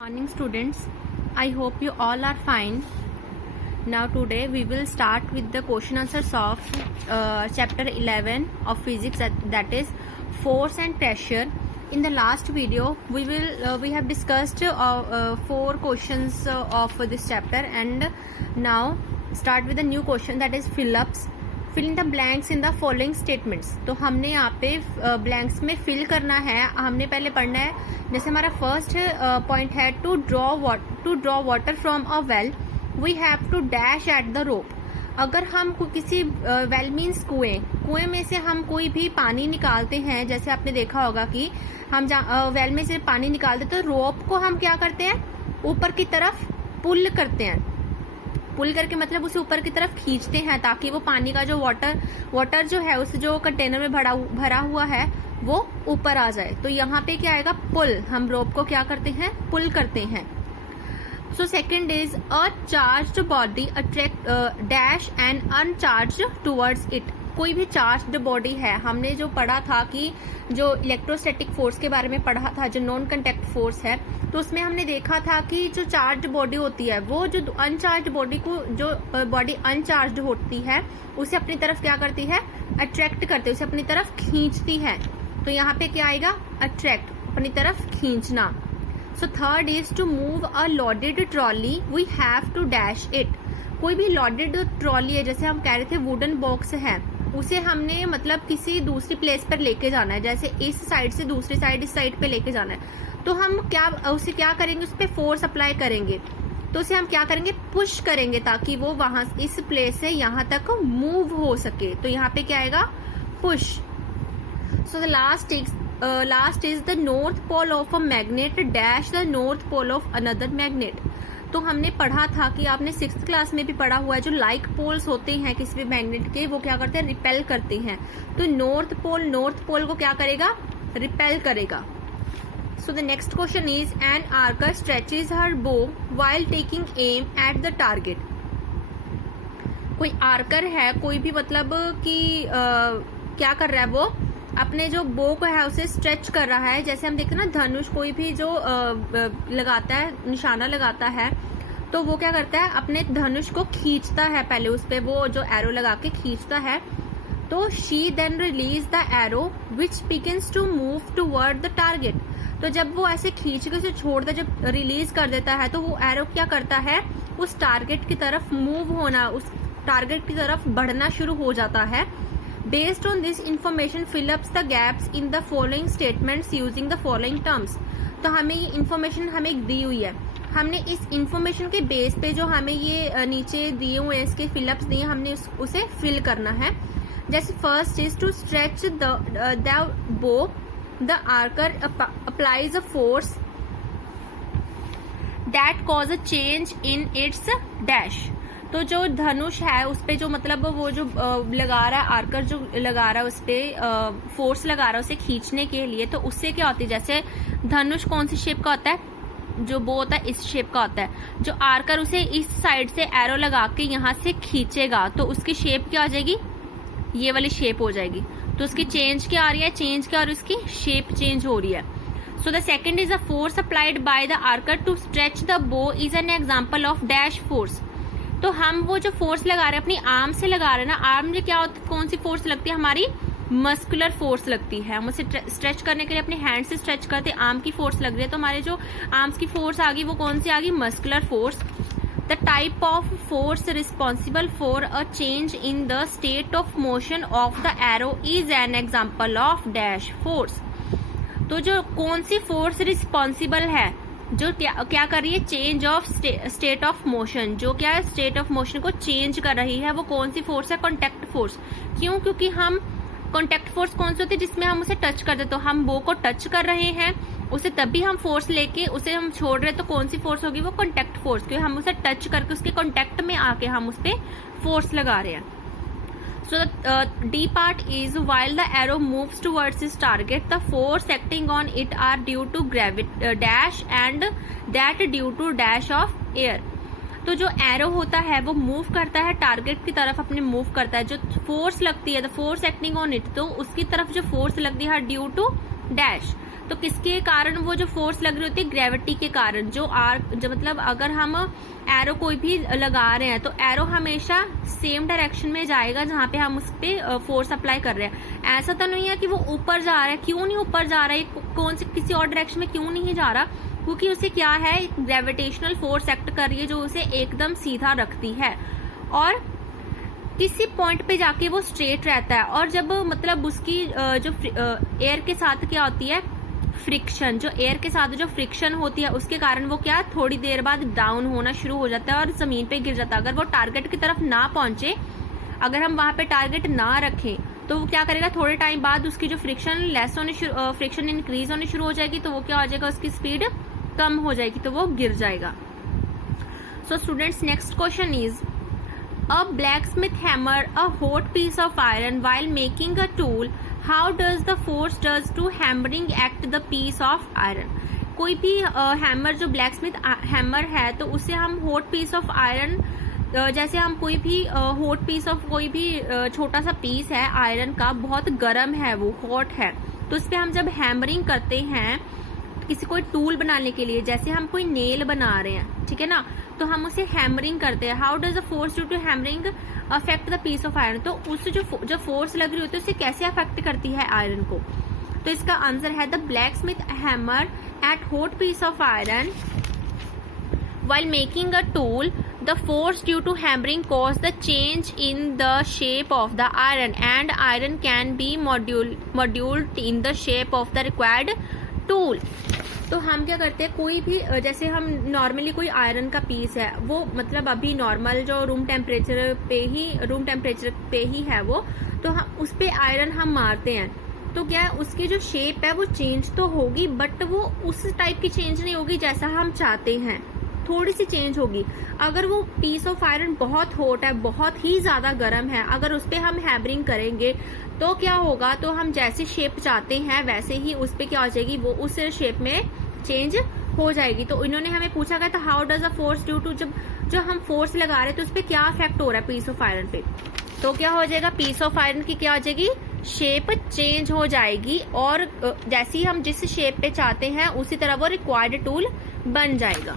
Morning students, I hope you all are fine. Now today we will start with the question answers of chapter 11 of physics, that is force and pressure. In the last video we have discussed 4 questions of this chapter, and now start with a new question, that is fill in the blanks in the following statements. तो हमने यहाँ पे blanks में fill करना है. हमने पहले पढ़ना है, जैसे हमारा फर्स्ट पॉइंट है to draw water from a well we have to dash at the rope. अगर हम किसी वेल मीन्स कुएं में से हम कोई भी पानी निकालते हैं, जैसे आपने देखा होगा कि हम वेल में से पानी निकालते तो रोप को हम क्या करते हैं, ऊपर की तरफ पुल करते हैं. पुल करके मतलब उसे ऊपर की तरफ खींचते हैं ताकि वो पानी का जो वाटर जो है उस जो कंटेनर में भरा हुआ है वो ऊपर आ जाए. तो यहाँ पे क्या आएगा, पुल. हम रोप को क्या करते हैं, पुल करते हैं. So second is a charged body attract dash and uncharged towards it. कोई भी चार्ज्ड बॉडी है, हमने जो पढ़ा था कि जो इलेक्ट्रोस्टैटिक फोर्स के बारे में पढ़ा था, जो नॉन कंटैक्ट फोर्स है, तो उसमें हमने देखा था कि जो चार्ज्ड बॉडी होती है वो जो अनचार्ज्ड बॉडी को, जो बॉडी अनचार्ज्ड होती है उसे अपनी तरफ क्या करती है, अट्रैक्ट करती है, उसे अपनी तरफ खींचती है. तो यहाँ पे क्या आएगा, अट्रैक्ट, अपनी तरफ खींचना. So third is to move a loaded trolley we have to dash it. कोई भी लोडेड ट्रॉली है, जैसे हम कह रहे थे वुडन बॉक्स है, उसे हमने मतलब किसी दूसरी प्लेस पर लेके जाना है, जैसे इस साइड से दूसरी साइड, इस साइड पे लेके जाना है. तो हम उसे क्या करेंगे, उस पर फोर्स अप्लाई करेंगे. तो उसे हम क्या करेंगे, पुश करेंगे ताकि वो वहां इस प्लेस से यहाँ तक मूव हो सके. तो यहाँ पे क्या आएगा, push. So the last is the north pole of a magnet dash the north pole of another magnet. तो हमने पढ़ा था कि आपने 6th क्लास में भी पढ़ा हुआ है, जो लाइक पोल्स होते हैं किसी भी मैग्नेट के, वो क्या करते हैं, रिपेल करते हैं. तो नॉर्थ पोल को क्या करेगा, रिपेल करेगा. So the next question is an archer stretches her bow while taking aim at the target. कोई आर्कर है, कोई भी मतलब कि क्या कर रहा है, वो अपने जो बो को है उसे स्ट्रेच कर रहा है. जैसे हम देखते हैं ना, धनुष कोई भी जो लगाता है, निशाना लगाता है, तो वो क्या करता है, अपने धनुष को खींचता है, पहले उस पे वो जो एरो लगा के खींचता है. तो she then release the arrow which begins to move toward the target. तो जब वो ऐसे खींच के उसे छोड़ता, जब रिलीज कर देता है, तो वो एरो क्या करता है, उस टारगेट की तरफ मूव होना, उस टारगेट की तरफ बढ़ना शुरू हो जाता है. Based on this information, fill up the gaps in the following statements using the following terms. तो हमें ये इन्फॉर्मेशन हमें दी हुई है, हमने इस इन्फॉर्मेशन के बेस पे जो हमें ये नीचे दिए हुए हैं, इसके फिलअप्स दिए, हमने उसे फिल करना है. जैसे first is to stretch the bow the archer applies a force that cause a change in its dash. तो जो धनुष है उस पे जो मतलब वो जो लगा रहा है, आर्कर जो लगा रहा है उस पे फोर्स लगा रहा है उसे खींचने के लिए, तो उससे क्या होती है, जैसे धनुष कौन सी शेप का होता है, जो बो होता है इस शेप का होता है. जो आर्कर उसे इस साइड से एरो लगा के यहाँ से खींचेगा तो उसकी शेप क्या हो जाएगी, ये वाली शेप हो जाएगी. तो उसकी चेंज क्या आ रही है, चेंज क्या, और उसकी शेप चेंज हो रही है. So the second is a force applied by the archer to stretch the bow is an example of dash force. तो हम वो जो फोर्स लगा रहे हैं अपनी आर्म से लगा रहे हैं ना, आर्म में क्या होता है, कौन सी फोर्स लगती है, हमारी मस्कुलर फोर्स लगती है. हम उसे स्ट्रेच करने के लिए अपने हैंड से स्ट्रेच करते हैं, आर्म की फोर्स लग रही है, तो हमारे जो आर्म्स की फोर्स आ गई वो कौन सी आ गई, muscular force. The type of force responsible for a change in the state of motion of the arrow is an example of dash force. तो जो कौन सी फोर्स रिस्पॉन्सिबल है, जो क्या कर रही है, change of state of motion, जो क्या है, स्टेट ऑफ मोशन को चेंज कर रही है, वो कौन सी फोर्स है, कॉन्टैक्ट फोर्स. क्यों, क्योंकि हम कॉन्टैक्ट फोर्स कौन सी होती है, जिसमें हम उसे टच कर देते, तो हम बो को टच कर रहे हैं उसे, तभी हम फोर्स लेके उसे हम छोड़ रहे, तो कौन सी फोर्स होगी, वो कॉन्टैक्ट फोर्स, क्योंकि हम उसे टच करके उसके कॉन्टैक्ट में आके हम उस पर फोर्स लगा रहे हैं. So the D part is while the arrow moves towards its target, the force acting on it are due to gravity dash and that due to dash of air. तो जो एरो होता है वो move करता है target की तरफ, अपने मूव करता है. जो फोर्स लगती है, the force acting on it, तो उसकी तरफ जो फोर्स लगती है ड्यू टू डैश. तो किसके कारण वो जो फोर्स लग रही होती है, ग्रेविटी के कारण। जो मतलब अगर हम एरो कोई भी लगा रहे हैं तो एरो हमेशा सेम डायरेक्शन में जाएगा जहां पे हम उस पे फोर्स अप्लाई कर रहे हैं। ऐसा तो नहीं है कि वो ऊपर जा रहा है, क्यों नहीं ऊपर जा रहा है, कौन से किसी और डायरेक्शन में क्यों नहीं जा रहा, क्योंकि उसे क्या है, ग्रेविटेशनल फोर्स एक्ट कर रही है जो उसे एकदम सीधा रखती है और किसी पॉइंट पे जाके वो स्ट्रेट रहता है। और जब मतलब उसकी जो एयर के साथ क्या होती है, फ्रिक्शन, जो एयर के साथ जो फ्रिक्शन होती है उसके कारण वो क्या थोड़ी देर बाद डाउन होना शुरू हो जाता है और जमीन पे गिर जाता है। अगर वो टारगेट की तरफ ना पहुंचे, अगर हम वहां पे टारगेट ना रखें तो वो क्या करेगा, थोड़े टाइम बाद उसकी जो फ्रिक्शन इंक्रीज होनी शुरू हो जाएगी, तो वो क्या हो जाएगा, उसकी स्पीड कम हो जाएगी, तो वो गिर जाएगा। So students, next question is a blacksmith hammer a hot piece of iron while making a tool. How does the force does to hammering act the piece of iron? कोई भी हैमर जो blacksmith hammer है तो उसे हम hot piece of iron, जैसे हम कोई भी हॉट पीस ऑफ कोई भी छोटा सा पीस है आयरन का, बहुत गर्म है, वो हॉट है, तो उस पर हम जब हैमरिंग करते हैं किसी कोई टूल बनाने के लिए, जैसे हम कोई नेल बना रहे हैं, ठीक है ना, तो हम उसे हैमरिंग करते हैं। How does the force due to hammering affect the piece of iron? तो उससे जो फोर्स लग रही होती है उससे कैसे अफेक्ट करती है आयरन को? तो इसका आंसर है the blacksmith hammer at hot piece of iron while making a tool, the force due to hammering caused the change in the shape of the iron and iron can be moduled in the shape of the required tool. तो हम क्या करते हैं, कोई भी जैसे हम normally कोई आयरन का पीस है, वो मतलब अभी नॉर्मल जो रूम टेम्परेचर पे ही है वो, तो हम उस पे आयरन हम मारते हैं, तो क्या है, उसकी जो शेप है वो चेंज तो होगी, बट वो उस टाइप की चेंज नहीं होगी जैसा हम चाहते हैं, थोड़ी सी चेंज होगी। अगर वो पीस ऑफ आयरन बहुत हॉट है, बहुत ही ज्यादा गर्म है, अगर उस पे हम हैमरिंग करेंगे तो क्या होगा, तो हम जैसी शेप चाहते हैं वैसे ही उस पे क्या हो जाएगी, वो उस शेप में चेंज हो जाएगी। तो इन्होंने हमें पूछा गया था how does a force due to, जो हम फोर्स लगा रहे हैं तो उस पे क्या इफेक्ट हो रहा है पीस ऑफ आयरन पे, तो क्या हो जाएगा, पीस ऑफ आयरन की क्या हो जाएगी, शेप चेंज हो जाएगी और जैसी हम जिस शेप पे चाहते हैं उसी तरह वो रिक्वायर्ड टूल बन जाएगा।